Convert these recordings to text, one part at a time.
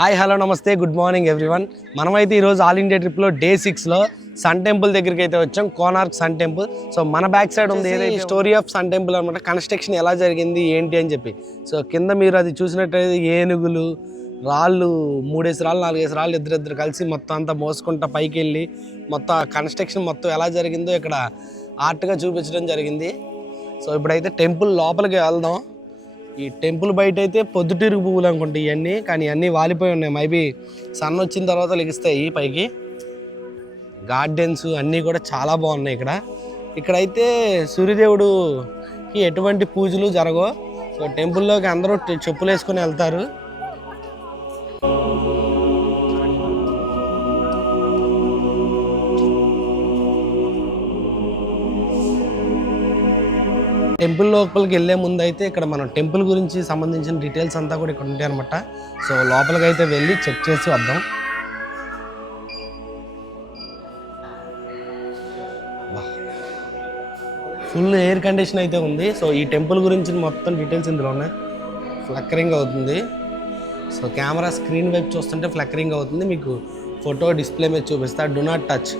Hi hello నమస్తే good morning everyone. మనమైతే ఈరోజు ఆల్ ఇండియా ట్రిప్లో డే 6లో సన్ టెంపుల్ దగ్గరికి అయితే వచ్చాం. Konark sun temple. సో మన బ్యాక్ సైడ్ ఉంది ఏదైతే స్టోరీ ఆఫ్ సన్ టెంపుల్ అనమాట. కన్స్ట్రక్షన్ ఎలా జరిగింది ఏంటి అని చెప్పి. సో కింద మీరు అది చూసినట్టయితే ఏనుగులు, రాళ్ళు, 3 రాళ్ళు 4 రాళ్ళు ఇద్దరిద్దరు కలిసి మొత్తం అంతా మోసుకుంటా పైకి వెళ్ళి మొత్తం కన్స్ట్రక్షన్ మొత్తం ఎలా జరిగిందో ఇక్కడ ఆర్ట్గా చూపించడం జరిగింది. సో ఇప్పుడైతే టెంపుల్ లోపలికి వెళ్దాం. ఈ టెంపుల్ బయట అయితే పొద్దుటిరుగు పువ్వులు అనుకుంటే ఇవన్నీ, కానీ ఇవన్నీ వాలిపోయి ఉన్నాయి. మేబీ సన్ వచ్చిన తర్వాత లెగిస్తాయి పైకి. గార్డెన్స్ అన్నీ కూడా చాలా బాగున్నాయి ఇక్కడైతే సూర్యదేవుడుకి ఎటువంటి పూజలు జరగవు. సో టెంపుల్లోకి అందరూ చెప్పులు వేసుకొని వెళ్తారు. టెంపుల్ లోపలికి వెళ్ళే ముందు అయితే ఇక్కడ మనం టెంపుల్ గురించి సంబంధించిన డీటెయిల్స్ అంతా కూడా ఇక్కడ ఉంటాయి అనమాట. సో లోపలికి అయితే వెళ్ళి చెక్ చేసి వద్దాం. ఫుల్ ఎయిర్ కండిషన్ అయితే ఉంది. సో ఈ టెంపుల్ గురించి మొత్తం డీటెయిల్స్ ఇందులో ఉన్నాయి. ఫ్లక్కరింగ్ అవుతుంది. సో కెమెరా స్క్రీన్ వైపు చూస్తుంటే ఫ్లక్కరింగ్ అవుతుంది. మీకు ఫోటో డిస్ప్లే మీద చూపిస్తా. డు నాట్ టచ్,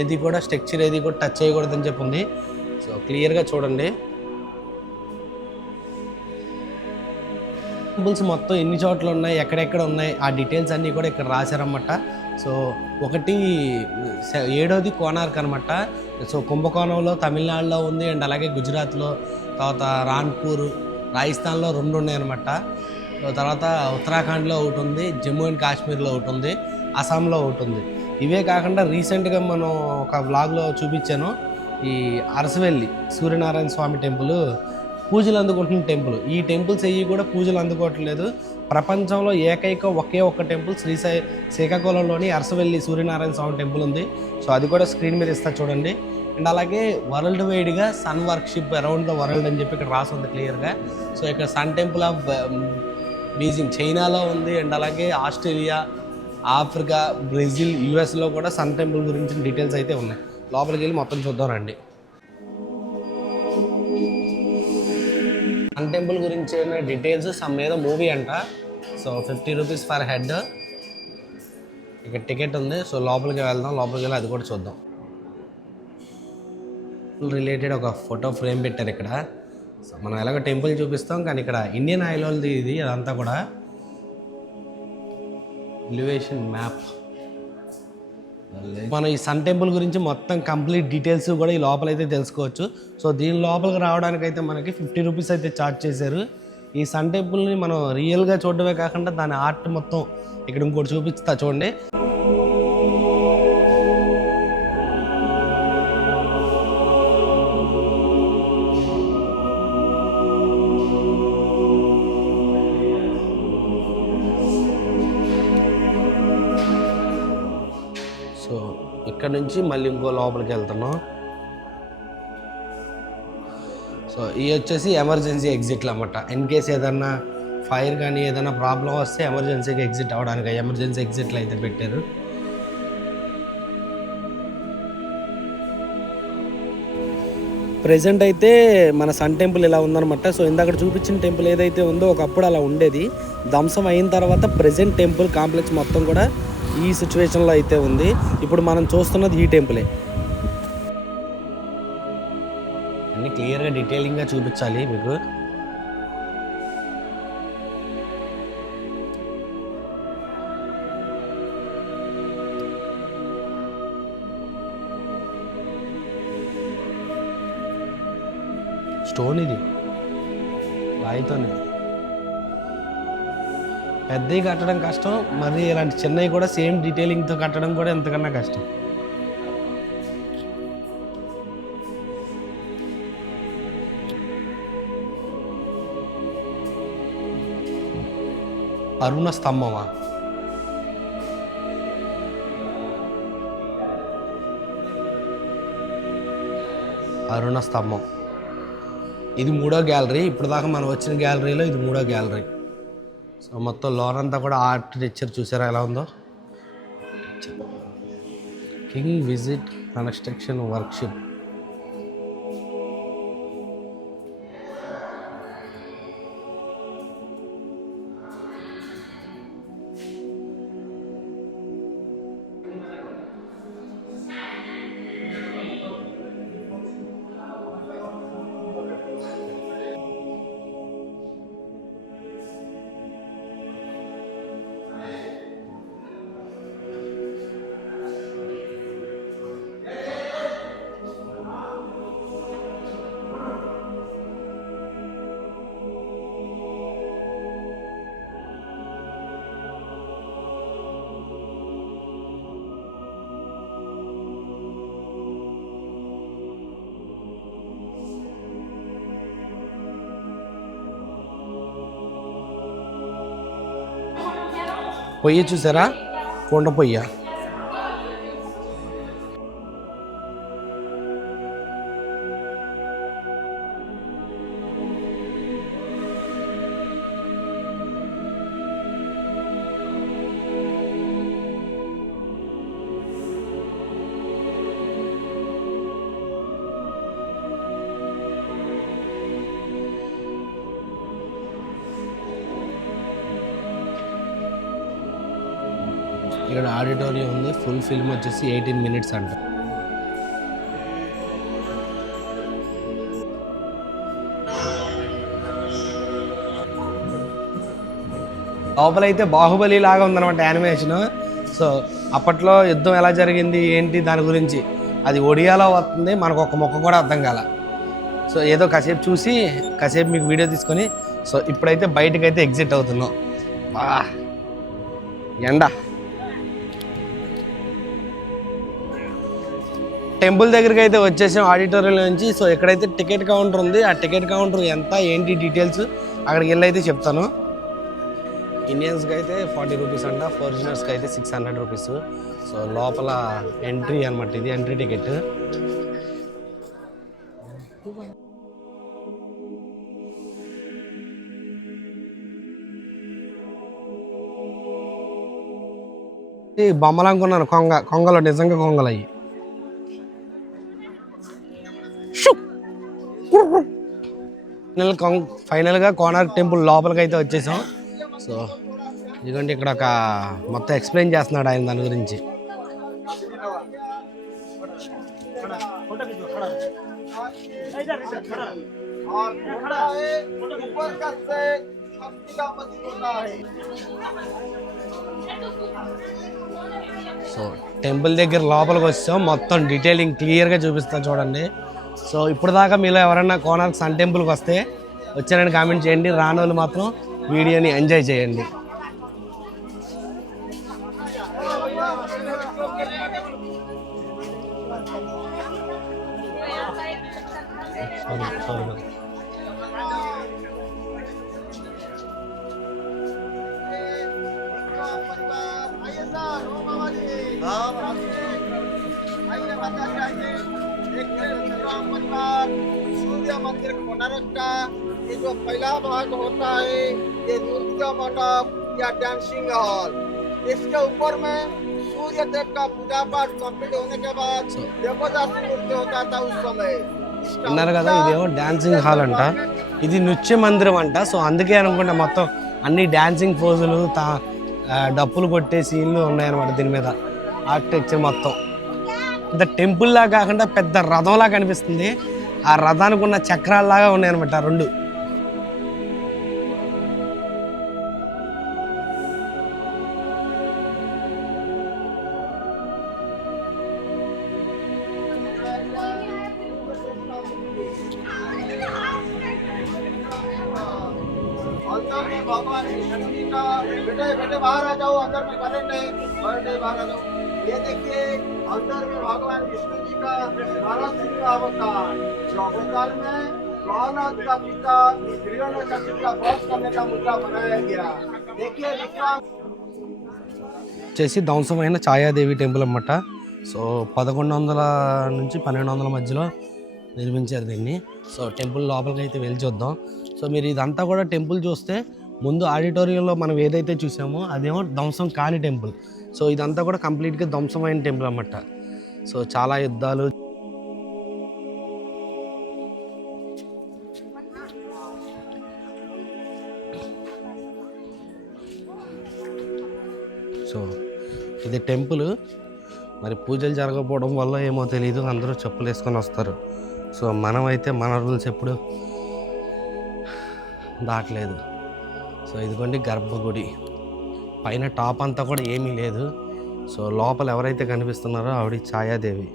ఏది కూడా స్ట్రక్చర్ ఏది కూడా టచ్ చేయకూడదని చెప్పి ఉంది. సో క్లియర్గా చూడండి. టెంపుల్స్ మొత్తం ఎన్ని చోట్ల ఉన్నాయి, ఎక్కడెక్కడ ఉన్నాయి, ఆ డీటెయిల్స్ అన్నీ కూడా ఇక్కడ రాశారన్నమాట. సో ఒకటి 7వది కోనార్క్ అనమాట. సో కుంభకోణంలో తమిళనాడులో ఉంది, అండ్ అలాగే గుజరాత్లో, తర్వాత రాన్పూర్ రాజస్థాన్లో 2 ఉన్నాయన్నమాట. తర్వాత ఉత్తరాఖండ్లో ఒకటి ఉంది, జమ్మూ అండ్ కాశ్మీర్లో ఒకటి ఉంది, అస్సాంలో ఒకటి ఉంది. ఇవే కాకుండా రీసెంట్గా మనం ఒక వ్లాగ్లో చూపించాను, ఈ అరసవెల్లి సూర్యనారాయణ స్వామి టెంపుల్ పూజలు అందుకుంటున్న టెంపుల్. ఈ టెంపుల్స్ అయ్యి కూడా పూజలు అందుకోవట్లేదు. ప్రపంచంలో ఒకే ఒక్క టెంపుల్ శ్రీకాకుళంలోని అరసవెల్లి సూర్యనారాయణ స్వామి టెంపుల్ ఉంది. సో అది కూడా స్క్రీన్ మీద ఇస్తా చూడండి. అండ్ అలాగే వరల్డ్ వైడ్గా sun worship around the world అని చెప్పి ఇక్కడ రాసి ఉంది క్లియర్గా. సో ఇక్కడ సన్ టెంపుల్ ఆఫ్ బీజింగ్ చైనాలో ఉంది, అండ్ అలాగే ఆస్ట్రేలియా, ఆఫ్రికా, బ్రెజిల్, యూఎస్లో కూడా సన్ టెంపుల్ గురించి డీటెయిల్స్ అయితే ఉన్నాయి. లోపలికి వెళ్ళి మొత్తం చూద్దాం రండి. సన్ టెంపుల్ గురించి డీటెయిల్స్ సమ్ ఏదో మూవీ అంట. So 50 rupees for head. ఇక్కడ టికెట్ ఉంది. సో లోపలికి వెళ్దాం. లోపలికి వెళ్ళి అది కూడా చూద్దాం. రిలేటెడ్ ఒక ఫోటో ఫ్రేమ్ పెట్టారు ఇక్కడ. సో మనం ఎలాగో టెంపుల్ చూపిస్తాం, కానీ ఇక్కడ ఇండియన్ ఆయిల్ వాళ్ళది ఇది అదంతా కూడా ఎలివేషన్ మ్యాప్. మనం ఈ సన్ టెంపుల్ గురించి మొత్తం కంప్లీట్ డీటెయిల్స్ కూడా ఈ లోపలైతే తెలుసుకోవచ్చు. సో దీని లోపలికి రావడానికి అయితే మనకి 50 రూపీస్ అయితే ఛార్జ్ చేశారు. ఈ సన్ టెంపుల్ని మనం రియల్గా చూడడమే కాకుండా దాని ఆర్ట్ మొత్తం ఇక్కడ ఇంకోటి చూపిస్తా చూడండి. సో ఇక్కడ నుంచి మళ్ళీ ఇంకో లోపలికి వెళ్తున్నాం. సో ఇవి వచ్చేసి ఎమర్జెన్సీ ఎగ్జిట్లు అన్నమాట. ఇన్ కేస్ ఏదన్నా ఫైర్ కానీ ఏదైనా ప్రాబ్లం వస్తే ఎమర్జెన్సీగా ఎగ్జిట్ అవ్వడానికి ఎమర్జెన్సీ ఎగ్జిట్లు అయితే పెట్టారు. ప్రెజెంట్ అయితే మన సన్ టెంపుల్ ఇలా ఉందన్నమాట. సో ఇందాక చూపించిన టెంపుల్ ఏదైతే ఉందో ఒకప్పుడు అలా ఉండేది. ధ్వంసం అయిన తర్వాత ప్రెజెంట్ టెంపుల్ కాంప్లెక్స్ మొత్తం కూడా ఈ సిచ్యువేషన్లో అయితే ఉంది. ఇప్పుడు మనం చూస్తున్నది ఈ టెంపులే. అన్నీ క్లియర్గా డీటెయిలింగ్గా చూపించాలి మీకు. స్టోన్ ఇది రాయితోనే. పెద్దవి కట్టడం కష్టం, మరి ఇలాంటి చిన్నవి కూడా సేమ్ డీటెయిలింగ్తో కట్టడం కూడా ఎంతకన్నా కష్టం. అరుణ స్తంభమా? అరుణ స్తంభం. ఇది 3వ గ్యాలరీ. ఇప్పుడు దాకా మనం వచ్చిన గ్యాలరీలో ఇది 3వ గ్యాలరీ. సో మొత్తం లోన్ అంతా కూడా ఆర్కిటెక్చర్ చూసారా ఎలా ఉందో. King visit construction worship. పొయ్యి చూసారా, కుండ పొయ్య. ఇక్కడ ఆడిటోరియం ఉంది. ఫుల్ ఫిల్మ్ వచ్చేసి 18 minutes అంట. లోపలైతే బాహుబలి లాగా ఉందన్నమాట యానిమేషన్. సో అప్పట్లో యుద్ధం ఎలా జరిగింది ఏంటి దాని గురించి అది ఒడియాలో వస్తుంది, మనకు ఒక మొక్క కూడా అర్థం కాల. సో ఏదో కాసేపు చూసి కాసేపు మీకు వీడియో తీసుకొని సో ఇప్పుడైతే బయటకైతే ఎగ్జిట్ అవుతున్నాం. ఎండ టెంపుల్ దగ్గరికి అయితే వచ్చేసాం ఆడిటోరియం నుంచి. సో ఎక్కడైతే టికెట్ కౌంటర్ ఉంది, ఆ టికెట్ కౌంటర్ ఎంత ఏంటి డీటెయిల్స్ అక్కడికి వెళ్ళి అయితే చెప్తాను. ఇండియన్స్కి అయితే 40 రూపీస్ అంట, ఫారినర్స్కి అయితే 600 రూపీస్. సో లోపల ఎంట్రీ అనమాట, ఇది ఎంట్రీ టికెట్. బొమ్మలు అనుకున్నాను, కొంగలు నిజంగా కొంగలు అయ్యి. ఫైనల్గా కోనార్క్ టెంపుల్ లోపలికి అయితే వచ్చేసాం. సో ఇదిగోండి ఇక్కడ ఒక మొత్తం ఎక్స్ప్లెయిన్ చేస్తున్నాడు ఆయన దాని గురించి. సో టెంపుల్ దగ్గర లోపలికి వచ్చాం, మొత్తం డీటెయిలింగ్ క్లియర్గా చూపిస్తాను చూడండి. సో ఇప్పుడు దాకా మీలో ఎవరైనా కోనార్క్ సన్ టెంపుల్కి వస్తే వచ్చారని కామెంట్ చేయండి, రానోళ్ళు మాత్రం వీడియోని ఎంజాయ్ చేయండి. सूर्य मंदिर कोणार्क का ये जो पहला भाग होता है ये नृत्य मंडप या डांसिंग हॉल। इसके ऊपर में सूर्य देव का पूजा पाठ कंप्लीट होने के बाद देवदासी नृत्य होता था उस समय। అన్నారు కదా ఇదేమో డాన్సింగ్ హాల్ అంట, ఇది నృత్య మందిరం అంట. సో అందుకే అనుకుంటా మొత్తం అన్ని డాన్సింగ్ పోజులు డప్పులు కొట్టే సీన్లు ఉన్నాయన్నమాట. దీని మీద ఆర్కిటెక్చర్ మొత్తం ఇంత టెంపుల్ లాగా కాకుండా పెద్ద రథంలా కనిపిస్తుంది. ఆ రథానికి ఉన్న చక్రాల్లాగా ఉన్నాయన్నమాట రెండు. अंदर में भगवान कृष्ण जी का बेटे बेटे बाहर आ जाओ, अंदर में बैठे बाहर आ जाओ। ये देखिए अंदर में भगवान विष्णु जी का 12 सिंह का अवतार, जो अवतार में प्रहलाद का पिता हिरण्यकशिपु का वध करने का मुद्दा बनाया गया। देखिए विक्रम వచ్చేసి ధ్వంసమైన ఛాయాదేవి టెంపుల్ అన్నమాట. సో 1100 నుంచి 1200 మధ్యలో నిర్మించారు దీన్ని. సో టెంపుల్ లోపలికి అయితే వెళ్ళి చూద్దాం. సో మీరు ఇదంతా కూడా టెంపుల్ చూస్తే ముందు ఆడిటోరియంలో మనం ఏదైతే చూసామో అదేమో ధ్వంసం కాని టెంపుల్. సో ఇదంతా కూడా కంప్లీట్గా ధ్వంసమైన టెంపుల్ అన్నమాట. సో చాలా యుద్ధాలు సో ఇది టెంపుల్. మరి పూజలు జరగకపోవడం వల్ల ఏమో తెలియదు, అందరూ చెప్పులు వేసుకొని వస్తారు. సో మనమైతే మన రూల్స్ ఎప్పుడు దాటలేదు. సో ఇదిగోండి గర్భగుడి, పైన టాప్ అంతా కూడా ఏమీ లేదు. సో లోపల ఎవరైతే కనిపిస్తున్నారో ఆవిడ ఛాయాదేవి.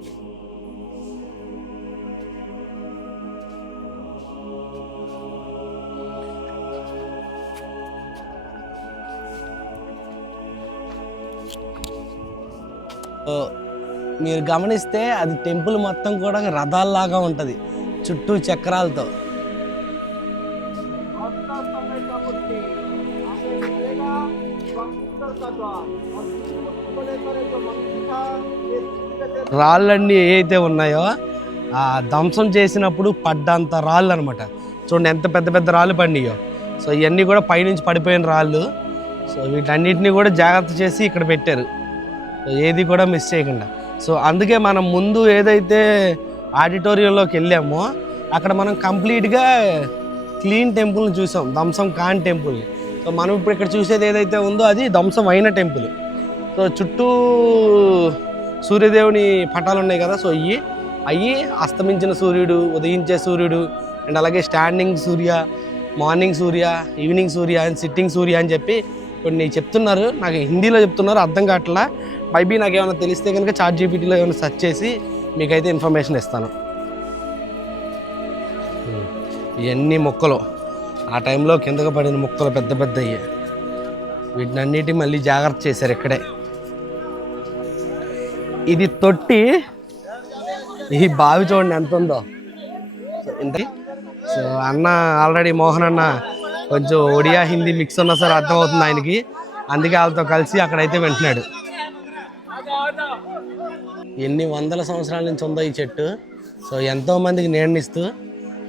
మీరు గమనిస్తే అది టెంపుల్ మొత్తం కూడా రథాల్లాగా ఉంటుంది చుట్టూ చక్రాలతో. अंदर का द्वार और मूर्ति को लेकर जो मंदिर था ये सूर्य के రాళ్ళన్నీ ఏవైతే ఉన్నాయో ఆ ధ్వంసం చేసినప్పుడు పడ్డంత రాళ్ళు అనమాట. చూడండి ఎంత పెద్ద పెద్ద రాళ్ళు పడినాయో. సో ఇవన్నీ కూడా పైనుంచి పడిపోయిన రాళ్ళు. సో వీటన్నిటిని కూడా జాగ్రత్త చేసి ఇక్కడ పెట్టారు, సో ఏది కూడా మిస్ చేయకుండా. సో అందుకే మనం ముందు ఏదైతే ఆడిటోరియంలోకి వెళ్ళామో అక్కడ మనం కంప్లీట్గా క్లీన్ టెంపుల్ని చూసాం, ధ్వంసం కాని టెంపుల్ని. సో మనం ఇప్పుడు ఇక్కడ చూసేది ఏదైతే ఉందో అది ధ్వంసం అయిన టెంపుల్. సో చుట్టూ సూర్యదేవుని పటాలు ఉన్నాయి కదా, సో అవి అస్తమించిన సూర్యుడు, ఉదయించే సూర్యుడు, అండ్ అలాగే standing Surya, morning Surya, evening Surya and sitting Surya అని చెప్పి కొన్ని చెప్తున్నారు. నాకు హిందీలో చెప్తున్నారు, అర్థం కావట్లా. మేబీ నాకు ఏమైనా తెలిస్తే కనుక ChatGPTలో ఏమైనా సెర్చ్ చేసి మీకైతే ఇన్ఫర్మేషన్ ఇస్తాను. ఇవన్నీ మొక్కలు ఆ టైంలో కిందకు పడిన మొక్కలు పెద్ద పెద్దవి. వీటిని అన్నిటి మళ్ళీ జాగ్రత్త చేశారు ఇక్కడే. ఇది తొట్టి, ఈ బావి చూడండి ఎంత ఉందో. ఇంత సో అన్న ఆల్రెడీ మోహన్ అన్న కొంచెం ఒడియా హిందీ మిక్స్ ఉన్నా సరే అర్థమవుతుంది ఆయనకి, అందుకే వాళ్ళతో కలిసి అక్కడైతే వింటున్నాడు. ఎన్ని వందల సంవత్సరాల నుంచి ఉందో ఈ చెట్టు. సో ఎంతోమందికి నీడనిస్తూ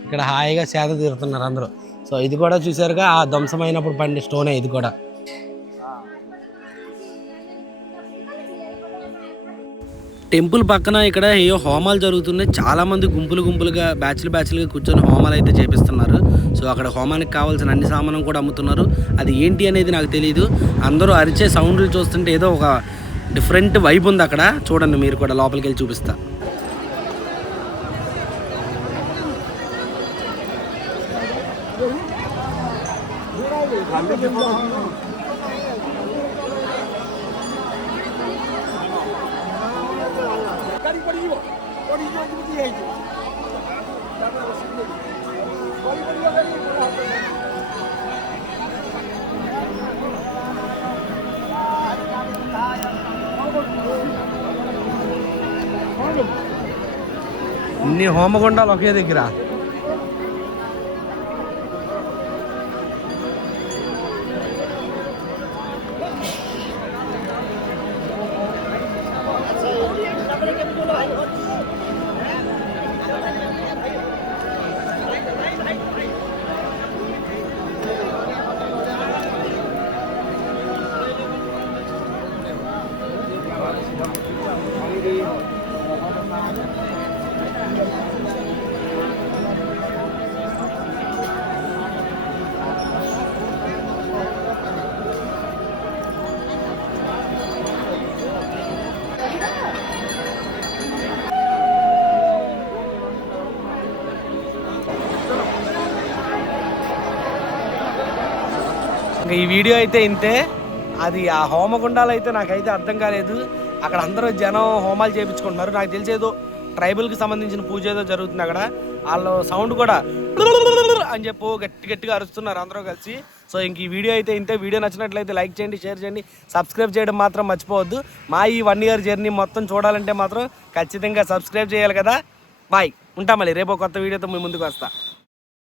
ఇక్కడ హాయిగా సేద తీరుతున్నారు అందరూ. సో ఇది కూడా చూసారుగా ఆ ధ్వంసమైనప్పుడు పండే స్టోనే ఇది కూడా. టెంపుల్ పక్కన ఇక్కడ ఏయో హోమాలు జరుగుతున్నాయి. చాలామంది గుంపులుగా బ్యాచ్లుగా కూర్చొని హోమాలు అయితే చేపిస్తున్నారు. సో అక్కడ హోమానికి కావాల్సిన అన్ని సామానం కూడా అమ్ముతున్నారు. అది ఏంటి అనేది నాకు తెలియదు. అందరూ అరిచే సౌండ్లు చూస్తుంటే ఏదో ఒక డిఫరెంట్ వైబ్ ఉంది అక్కడ. చూడండి మీరు కూడా, లోపలికి వెళ్ళి చూపిస్తా. ఇన్ని హోమగుండాలు ఒకే దగ్గర. ఈ వీడియో అయితే ఇంతే. అది ఆ హోమగుండాలు అయితే నాకైతే అర్థం కాలేదు. అక్కడ అందరూ జనం హోమాలు చేయించుకుంటున్నారు. నాకు తెలిసేదో ట్రైబల్కి సంబంధించిన పూజ ఏదో జరుగుతుంది అక్కడ. వాళ్ళు సౌండ్ కూడా అని చెప్పు గట్టిగా అరుస్తున్నారు అందరూ కలిసి. సో ఇంక ఈ వీడియో అయితే ఇంతే. వీడియో నచ్చినట్లయితే లైక్ చేయండి, షేర్ చేయండి, సబ్స్క్రైబ్ చేయడం మాత్రం మర్చిపోవద్దు. మా ఈ 1 year జర్నీ మొత్తం చూడాలంటే మాత్రం ఖచ్చితంగా సబ్స్క్రైబ్ చేయాలి కదా. బాయ్, ఉంటా. మళ్ళీ రేపు కొత్త వీడియోతో మీ ముందుకు వస్తా.